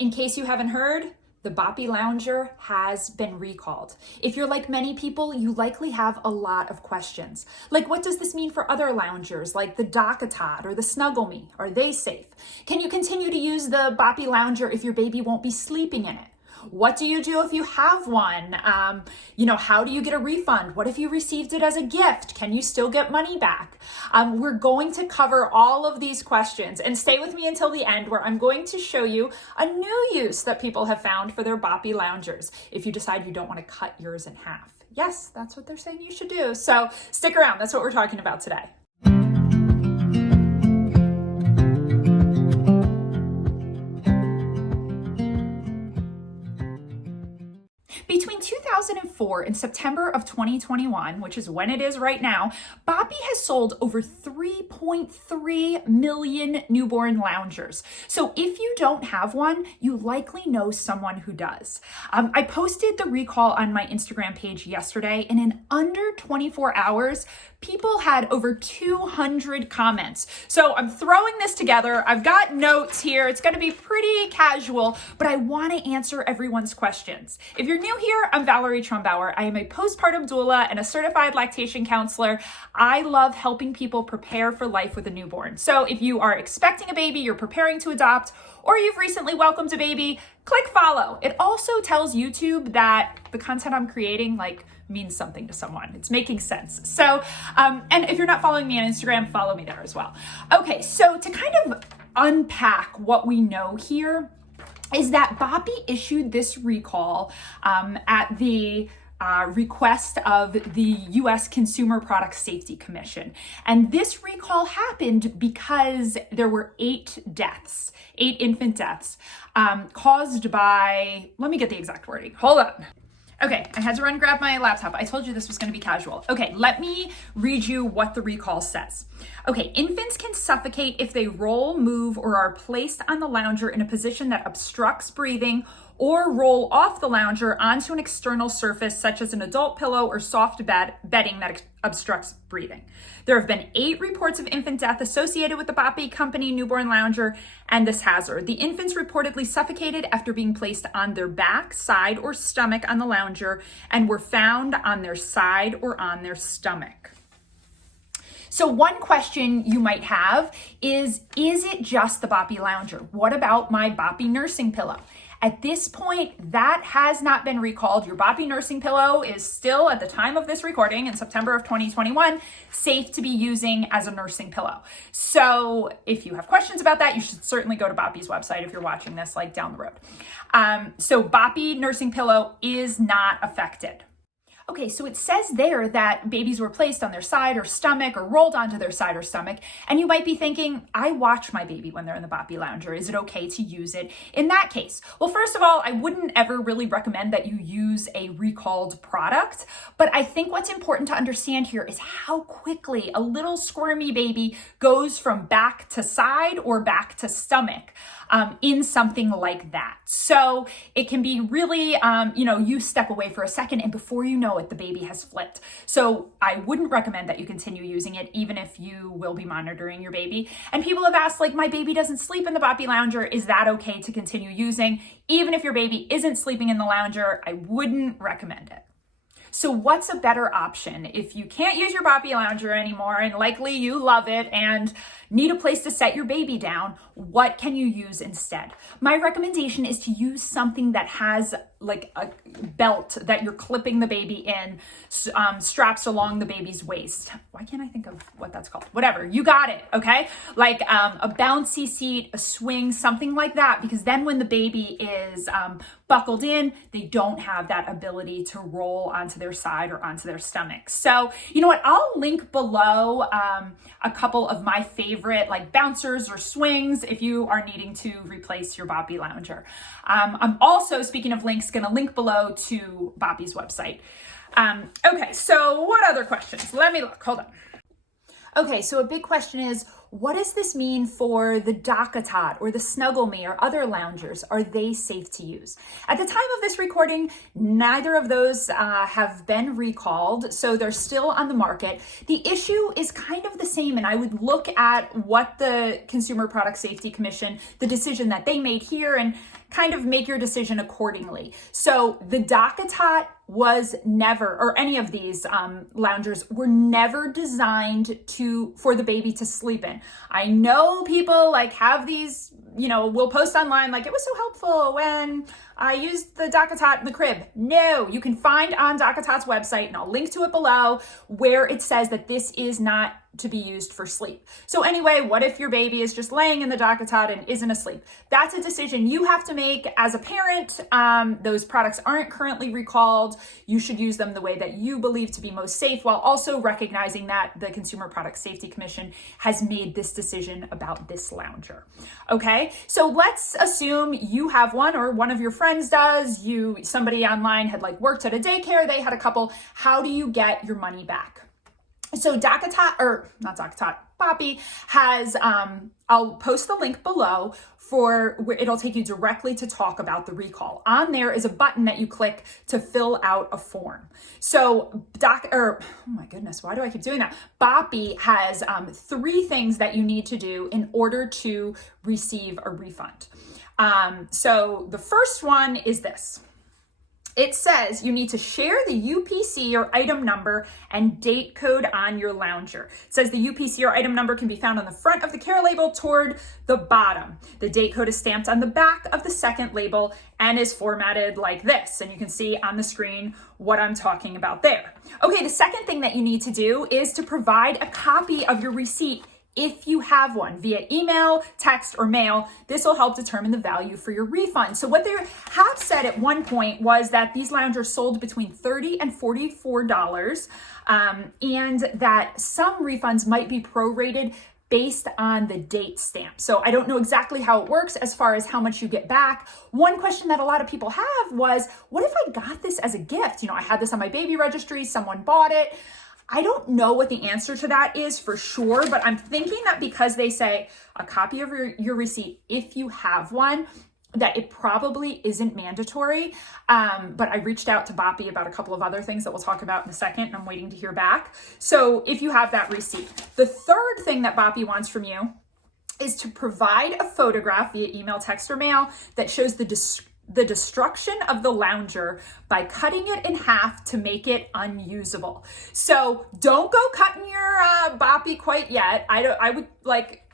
In case you haven't heard, the Boppy Lounger has been recalled. If you're like many people, you likely have a lot of questions. Like, what does this mean for other loungers, like the DockATot or the Snuggle Me? Are they safe? Can you continue to use the Boppy Lounger if your baby won't be sleeping in it? What do you do if you have one? How do you get a refund? What if you received it as a gift? Can you still get money back? We're going to cover all of these questions, and stay with me until the end, where I'm going to show you a new use that people have found for their Boppy Loungers if you decide you don't want to cut yours in half. Yes, that's what they're saying you should do. So stick around. That's what we're talking about today. Between 2004 and September of 2021, which is when it is right now, Boppy has sold over 3.3 million newborn loungers. So if you don't have one, you likely know someone who does. I posted the recall on my Instagram page yesterday, and in under 24 hours, people had over 200 comments. So I'm throwing this together. I've got notes here. It's going to be pretty casual, but I want to answer everyone's questions. If you're new here, I'm Valerie Trumbauer. I am a postpartum doula and a certified lactation counselor. I love helping people prepare for life with a newborn. So if you are expecting a baby, you're preparing to adopt, or you've recently welcomed a baby, click follow. It also tells YouTube that the content I'm creating means something to someone. It's making sense. So, and if you're not following me on Instagram, follow me there as well. Okay, so to kind of unpack what we know here is that Boppy issued this recall at the request of the U.S. Consumer Product Safety Commission. And this recall happened because there were 8 infant deaths caused by, let me get the exact wording. Hold on. Okay, I had to run grab my laptop. I told you this was going to be casual. Okay, let me read you what the recall says. Okay, infants can suffocate if they roll, move, or are placed on the lounger in a position that obstructs breathing, or roll off the lounger onto an external surface such as an adult pillow or soft bedding that obstructs breathing. There have been 8 reports of infant death associated with the Boppy Company newborn lounger and this hazard. The infants reportedly suffocated after being placed on their back, side, or stomach on the lounger and were found on their side or on their stomach. So one question you might have is it just the Boppy Lounger? What about my Boppy nursing pillow? At this point, that has not been recalled. Your Boppy nursing pillow is still, at the time of this recording in September of 2021, safe to be using as a nursing pillow. So if you have questions about that, you should certainly go to Boppy's website if you're watching this down the road. So Boppy nursing pillow is not affected. Okay, so it says there that babies were placed on their side or stomach or rolled onto their side or stomach. And you might be thinking, I watch my baby when they're in the Boppy Lounger. Is it okay to use it in that case? Well, first of all, I wouldn't ever really recommend that you use a recalled product. But I think what's important to understand here is how quickly a little squirmy baby goes from back to side or back to stomach in something like that. So it can be really, you step away for a second and before you know it, the baby has flipped. So I wouldn't recommend that you continue using it, even if you will be monitoring your baby. And people have asked, my baby doesn't sleep in the Boppy Lounger. Is that okay to continue using? Even if your baby isn't sleeping in the lounger, I wouldn't recommend it. So what's a better option? If you can't use your Boppy Lounger anymore, and likely you love it and need a place to set your baby down, what can you use instead? My recommendation is to use something that has a belt that you're clipping the baby in, straps along the baby's waist. Why can't I think of what that's called? Whatever, you got it, okay? A bouncy seat, a swing, something like that, because then when the baby is buckled in, they don't have that ability to roll onto their side or onto their stomach. So you know what, I'll link below a couple of my favorite bouncers or swings if you are needing to replace your Boppy Lounger. I'm also, speaking of links, going to link below to Boppy's website. Okay, so what other questions? Let me look, hold on. Okay, so a big question is, what does this mean for the DockATot or the Snuggle Me or other loungers? Are they safe to use? At the time of this recording, neither of those have been recalled, so they're still on the market. The issue is kind of the same, and I would look at what the Consumer Product Safety Commission, the decision that they made here, and kind of make your decision accordingly. So the DockATot was never, or any of these loungers were never designed for the baby to sleep in. I know people like have these, will post online like, it was so helpful when I used the DockATot in the crib. No, you can find on DockATot's website, and I'll link to it below, where it says that this is not to be used for sleep. So anyway, what if your baby is just laying in the DockATot and isn't asleep? That's a decision you have to make as a parent. Those products aren't currently recalled. You should use them the way that you believe to be most safe, while also recognizing that the Consumer Product Safety Commission has made this decision about this lounger. Okay, so let's assume you have one, or one of your friends does. Somebody online had like worked at a daycare, they had a couple. How do you get your money back? So Boppy has, I'll post the link below for where it'll take you directly to talk about the recall. On there is a button that you click to fill out a form. So oh my goodness, why do I keep doing that? Boppy has 3 things that you need to do in order to receive a refund. So the first one is this. It says you need to share the UPC or item number and date code on your lounger. It says the UPC or item number can be found on the front of the care label toward the bottom. The date code is stamped on the back of the second label and is formatted like this. And you can see on the screen what I'm talking about there. Okay, the second thing that you need to do is to provide a copy of your receipt if you have one, via email, text, or mail. This will help determine the value for your refund. So what they have said at one point was that these loungers sold between $30 and $44, and that some refunds might be prorated based on the date stamp. So I don't know exactly how it works as far as how much you get back. One question that a lot of people have was, what if I got this as a gift? I had this on my baby registry, someone bought it. I don't know what the answer to that is for sure, but I'm thinking that because they say a copy of your receipt, if you have one, that it probably isn't mandatory. But I reached out to Boppy about a couple of other things that we'll talk about in a second, and I'm waiting to hear back. So if you have that receipt. The third thing that Boppy wants from you is to provide a photograph via email, text, or mail that shows the destruction of the lounger by cutting it in half to make it unusable. So don't go cutting your Boppy quite yet. I would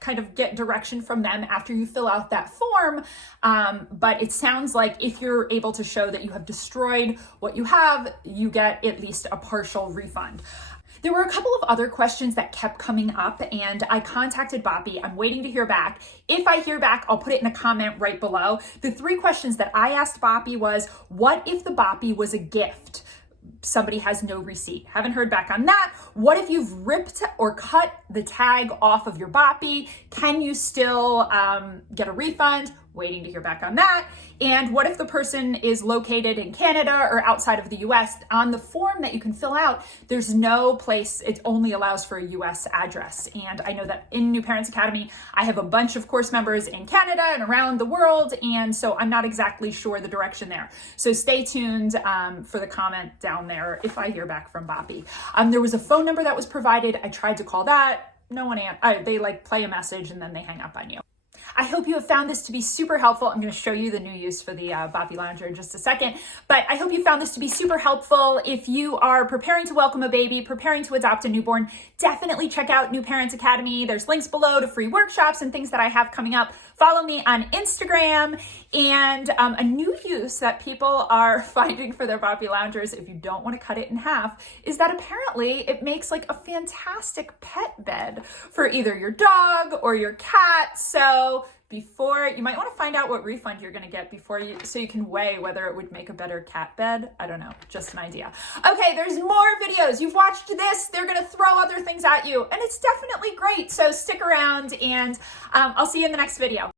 kind of get direction from them after you fill out that form. But it sounds like if you're able to show that you have destroyed what you have, you get at least a partial refund. There were a couple of other questions that kept coming up, and I contacted Boppy. I'm waiting to hear back. If I hear back, I'll put it in a comment right below. The 3 questions that I asked Boppy was, what if the Boppy was a gift? Somebody has no receipt. Haven't heard back on that. What if you've ripped or cut the tag off of your Boppy? Can you still get a refund? Waiting to hear back on that. And what if the person is located in Canada or outside of the US? On the form that you can fill out, there's no place, it only allows for a US address. And I know that in New Parents Academy, I have a bunch of course members in Canada and around the world. And so I'm not exactly sure the direction there. So stay tuned for the comment down there if I hear back from Boppy. There was a phone number that was provided. I tried to call that. No one answered. They play a message and then they hang up on you. I hope you have found this to be super helpful. I'm going to show you the new use for the Boppy Lounger in just a second, but I hope you found this to be super helpful. If you are preparing to welcome a baby, preparing to adopt a newborn, definitely check out New Parents Academy. There's links below to free workshops and things that I have coming up. Follow me on Instagram. And a new use that people are finding for their Boppy Loungers, if you don't want to cut it in half, is that apparently it makes a fantastic pet bed for either your dog or your cat. So you might want to find out what refund you're going to get so you can weigh whether it would make a better cat bed. I don't know, just an idea. Okay, there's more videos. You've watched this. They're going to throw other things at you, and it's definitely great. So stick around, and I'll see you in the next video.